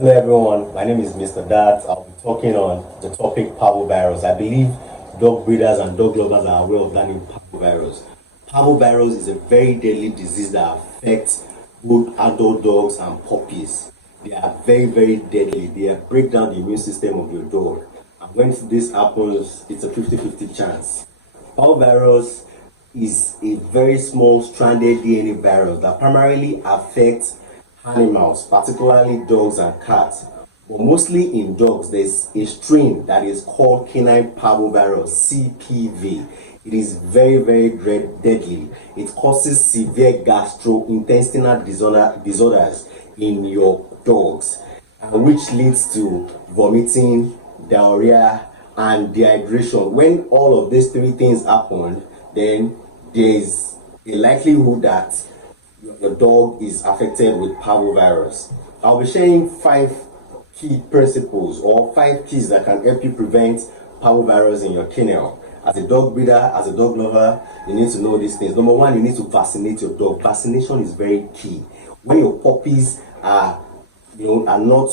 Hello everyone, my name is Mr. Dat. I'll be talking on the topic parvovirus. I believe dog breeders and dog lovers are aware of that name, parvovirus. Parvovirus is a very deadly disease that affects both adult dogs and puppies. They are very deadly. They break down the immune system of your dog. And when this happens, it's a 50-50 chance. Parvovirus is a very small stranded DNA virus that primarily affects animals, particularly dogs and cats. But mostly in dogs, there's a strain that is called canine parvovirus, CPV. It is very deadly. It causes severe gastrointestinal disorders in your dogs, which leads to vomiting, diarrhea, and dehydration. When all of these three things happen, then there's a likelihood that your dog is affected with parvovirus. I'll be sharing 5 key principles or 5 keys that can help you prevent parvovirus in your kennel. As a dog breeder, as a dog lover, you need to know these things. Number one, you need to vaccinate your dog. Vaccination is very key. When your puppies are not,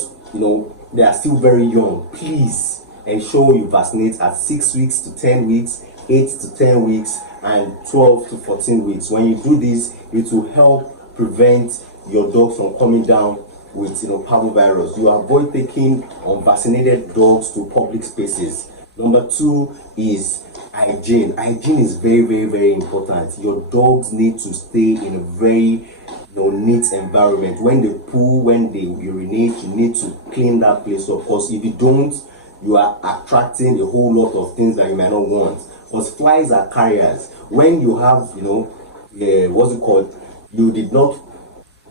they are still very young, please ensure you vaccinate at 6 weeks to 10 weeks, 8 to 10 weeks, and 12 to 14 weeks. When you do this, it will help prevent your dog from coming down with parvovirus. You avoid taking unvaccinated dogs to public spaces. Number two is hygiene. Hygiene is very important. Your dogs need to stay in a very neat environment. When they poo, when they urinate, you need to clean that place up, because if you don't, you are attracting a whole lot of things that you might not want. Because flies are carriers. When you have what's it called, you did not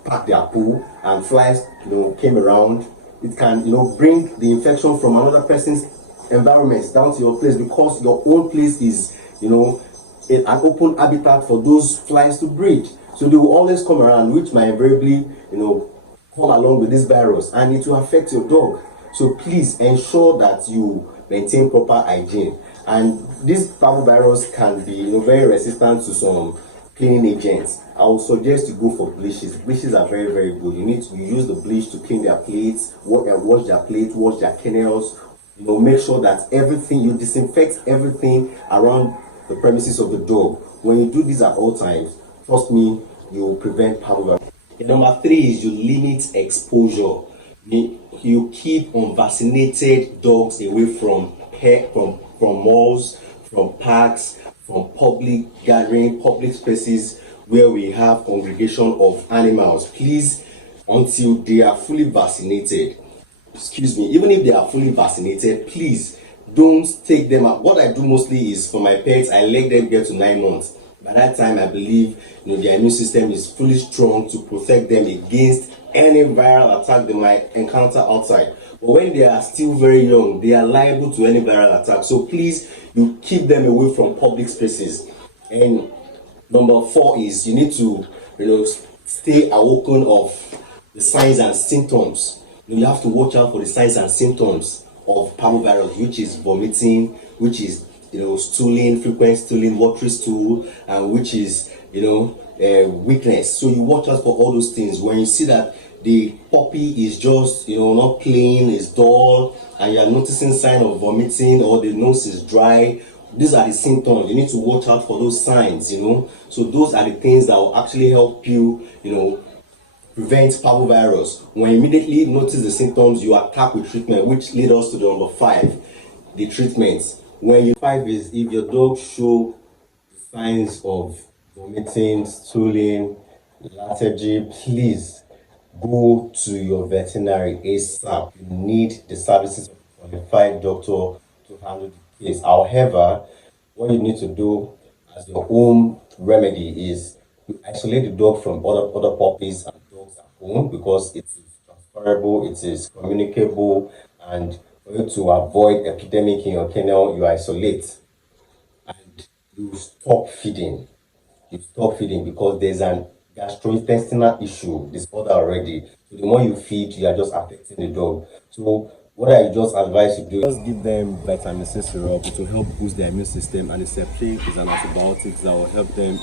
pack their poo and flies came around, it can bring the infection from another person's environment down to your place, because your own place is an open habitat for those flies to breed. So they will always come around, which might invariably come along with this virus, and it will affect your dog. So please ensure that you maintain proper hygiene. And this parvovirus can be very resistant to some cleaning agents. I would suggest you go for bleaches. Bleaches are very good. You need to use the bleach to clean their plates, wash their plates, wash their kennels. Make sure that everything, you disinfect everything around the premises of the dog. When you do this at all times, trust me, you will prevent parvovirus. Number three is you limit exposure. You keep unvaccinated dogs away from malls, from parks, from public gathering, public spaces where we have congregation of animals. Please, until they are fully vaccinated, even if they are fully vaccinated, please don't take them out. What I do mostly is, for my pets, I let them get to 9 months. By that time, I believe their immune system is fully strong to protect them against any viral attack they might encounter outside. But when they are still very young, they are liable to any viral attack. So please, you keep them away from public spaces. And number four is you need to stay awoken of the signs and symptoms. You have to watch out for the signs and symptoms of parvovirus, which is vomiting, which is stooling, frequent stooling, watery stool, and which is weakness. So you watch out for all those things. When you see that the puppy is just not playing, is dull, and you are noticing sign of vomiting, or the nose is dry, these are the symptoms. You need to watch out for those signs. So those are the things that will actually help you prevent parvovirus. When you immediately notice the symptoms, you attack with treatment, which leads us to the number 5, the treatments. When you 5 is, if your dog show signs of vomiting, stooling, lethargy, please go to your veterinary ASAP. You need the services of a qualified doctor to handle the case. However, what you need to do as your own remedy is to isolate the dog from other puppies and dogs at home, because it is transferable, it is communicable, and for you to avoid epidemic in your kennel, you isolate and you stop feeding. You stop feeding because there's an gastrointestinal issue disorder already. So the more you feed, you are just affecting the dog. So what I just advise you do, just give them vitamin C syrup. It will help boost their immune system, and the Septrin is an antibiotic that will help them,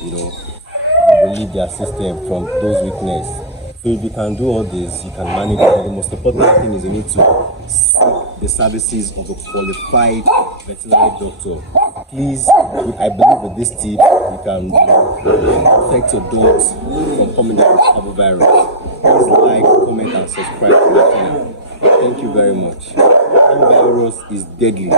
relieve their system from those weakness. So if you can do all this, you can manage it. The most important thing is you need to seek the services of a qualified veterinary doctor. Please, I believe with this tip, you can protect your dogs from coming down with parvovirus. Please like, comment, and subscribe to the channel. Thank you very much. Parvovirus is deadly.